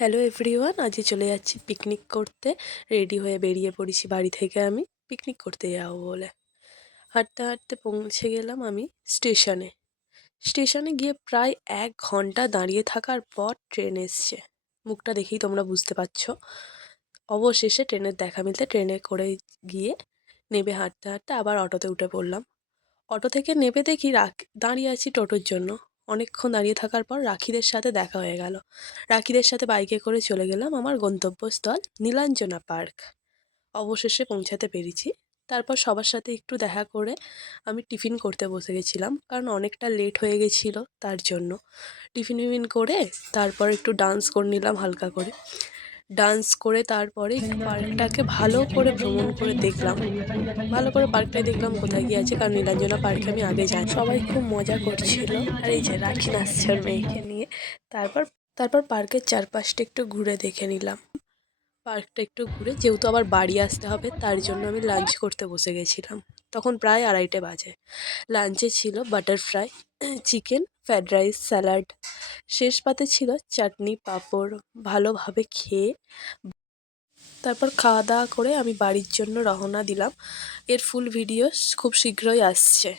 Hello everyone, আজকে চলে যাচ্ছি পিকনিক করতে। রেডি হয়ে বেরিয়ে পড়েছি বাড়ি থেকে আমি পিকনিক করতে যাবো বলে। হাঁটতে হাঁটতে পৌঁছে গেলাম আমি স্টেশনে। স্টেশনে গিয়ে প্রায় 1 ঘন্টা দাঁড়িয়ে থাকার পর ট্রেন এসছে। মুখটা দেখেই তোমরা বুঝতে পারছো। অবশেষে ট্রেনের দেখা মিলতে ট্রেনে করে গিয়ে নেমে হাঁটতে হাঁটতে আবার অটোতে উঠে পড়লাম। অটো থেকে নেমে দেখি দাঁড়িয়ে আছি টোটোর জন্য। অনেকক্ষণ দাঁড়িয়ে থাকার পর রাখিদের সাথে দেখা হয়ে গেল। রাখিদের সাথে বাইকে করে চলে গেলাম আমার গন্তব্যস্থল নীলাঞ্জনা পার্ক। অবশেষে পৌঁছাতে পেরেছি। তারপর সবার সাথে একটু দেখা করে আমি টিফিন করতে বসে গেছিলাম, কারণ অনেকটা লেট হয়ে গেছিলো তার জন্য। টিফিন ফিফিন করে তারপর একটু ডান্স করে নিলাম হালকা করে। ডান্স করে তারপরে একটু পার্কটাকে ভালো করে ভ্রমণ করে দেখলাম। ভালো করে পার্কটাই দেখলাম কোথায় কি আছে, কারণ নীলাঞ্জনা পার্কে আমি আগে যাই। সবাই খুব মজা করছিল। আর এই যে রাখি নাচছে ওর মেয়েকে নিয়ে। তারপর তারপর পার্কের চারপাশটা একটু ঘুরে দেখে নিলাম। পার্কটা একটু ঘুরে, যেহেতু আবার বাড়ি আসতে হবে তার জন্য আমি লাঞ্চ করতে বসে গেছিলাম। তখন প্রায় 2:30 বাজে। লাঞ্চে ছিল butter fry, chicken, fried rice, salad. শেষ পাতে ছিল চাটনি, পাঁপড়। ভালোভাবে খেয়ে তারপর খাওয়া দাওয়া করে আমি বাড়ির জন্য রওনা দিলাম। এর ফুল ভিডিও খুব শীঘ্রই আসছে।